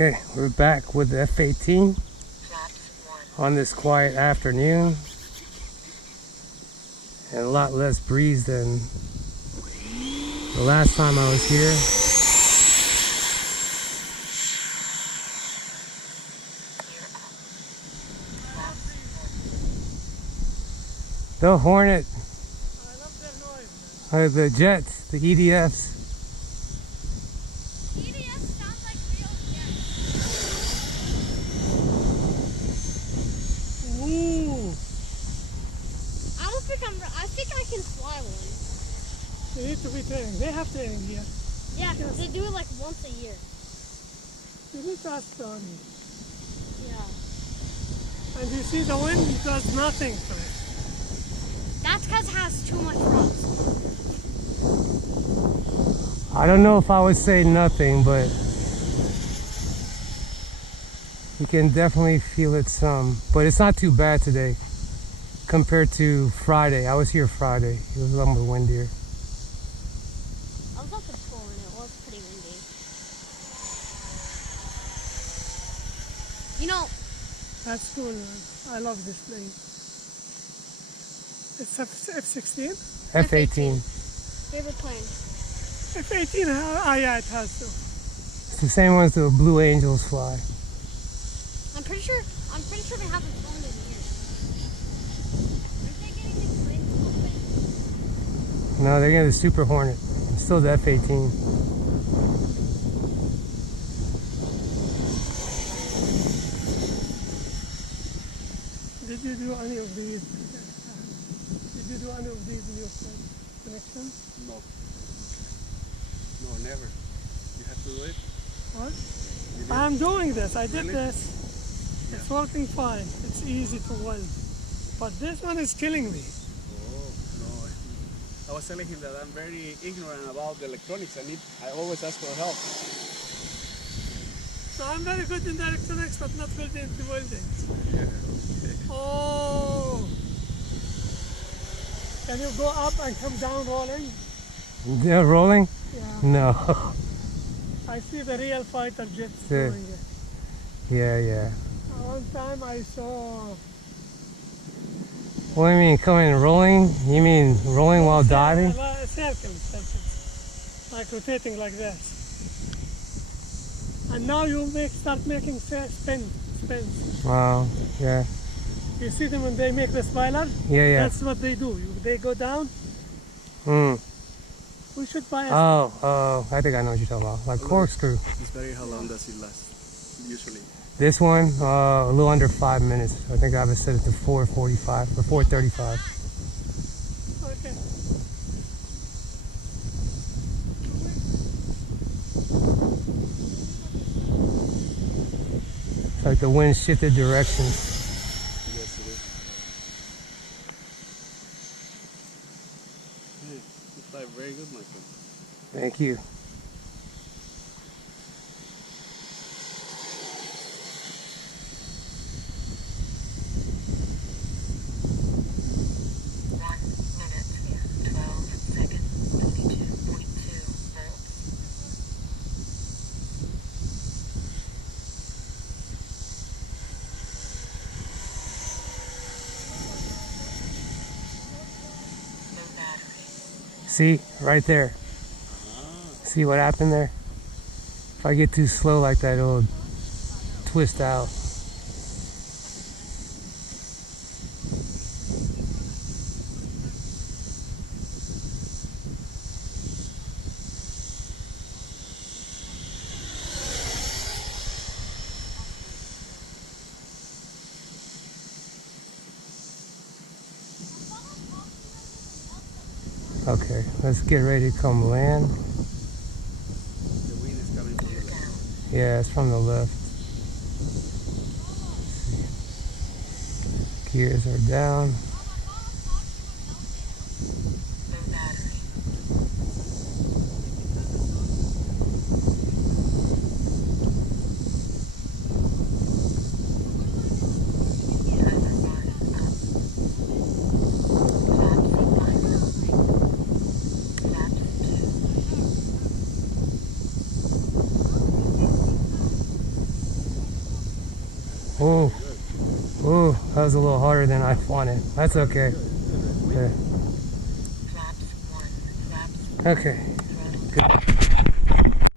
Okay, we're back with the F-18 on this quiet afternoon, and a lot less breeze than the last time I was here. The Hornet, I love their noise, man. the jets, the EDFs. EDF sounds like real jets. Ooh, I think I can fly one. they need to be trained. They have training here. Yeah, because they do it like once a year. You need to ask Donnie. Yeah. And you see the wind does nothing to it. That's because it has too much rocks. I don't know if I would say nothing, but you can definitely feel it some. But it's not too bad today compared to Friday. I was here Friday. It was a lot more windier. I was up at 4 and it was pretty windy. You know, That's cool, man. I love this plane. It's F-16? F-18. favorite plane. F-18, yeah, it has to. It's the same ones the Blue Angels fly. I'm pretty sure they haven't flown in years. Aren't they getting these planes open? No, they're getting the Super Hornet. It's still the F-18. Did you do any of these? Did you do any of these in your connection? No. No, never. You have to do it? What? You did? I'm doing this. I did Really? this. It's working fine. It's easy to weld. But this one is killing me. Oh, no. I was telling him that I'm very ignorant about the electronics. I always ask for help. So I'm very good in the electronics, but not good in the welding. Yeah. Oh! Can you go up and come down rolling? Yeah, rolling? Yeah. No. I see the real fighter jets Yeah. doing it. Yeah. One time I saw What do you mean, coming and rolling? You mean rolling while diving? circles, like rotating like this. And now you start making spins. Wow, yeah. You see them when they make the spiral? Yeah. That's what they do. They go down. Mm. We should buy a Oh, I think I know what you're talking about. Like corkscrew. This battery, how long does it last? Usually. This one, a little under 5 minutes. I think I have it set it to 4:45 or 4:35. Okay. It's like the wind shifted directions. Yes, it is. Hey, you fly very good, my friend. Thank you. See, right there. See what happened there? If I get too slow like that, it'll twist out. Okay, let's get ready to come land. The wind is coming from the left. Yeah, it's from the left. Gears are down. Oh, oh, that was a little harder than I wanted. That's okay. Yeah. Okay. Good.